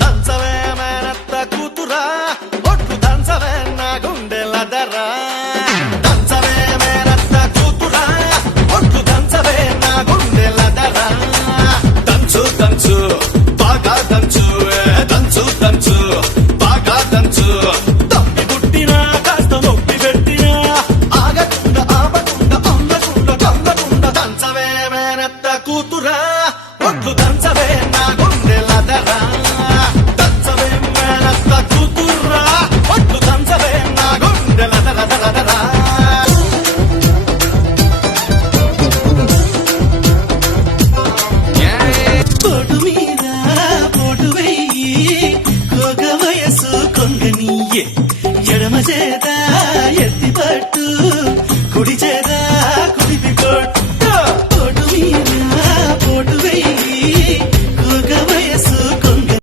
దంచవే మేనత్త కూతురా ఒట్టు దంచవే నా గుండెలదరా దంచవే మేనత్త కూతురా ఒట్టు దంచవే నా గుండెలదరా దంచు దంచు బాగా దంచు దంచు దంచు బాగా దంచు తప్పి పుట్టినా కాస్త నొప్పి పెట్టినా ఆగకుండా ఆపకుండా అందకుండా కమ్మకుండా దంచవే మేనత్త కూతురా ఒట్టు దంచవే నా గుండెలదరా దంచవే మేనత్త కూతురా ఒట్టు దంచవే నా గుండెలదరా పోటు మీద పోటు వెయ్యి కోక వయసు కొంగనీయే ఎడమ చేత ఎత్తి పట్టు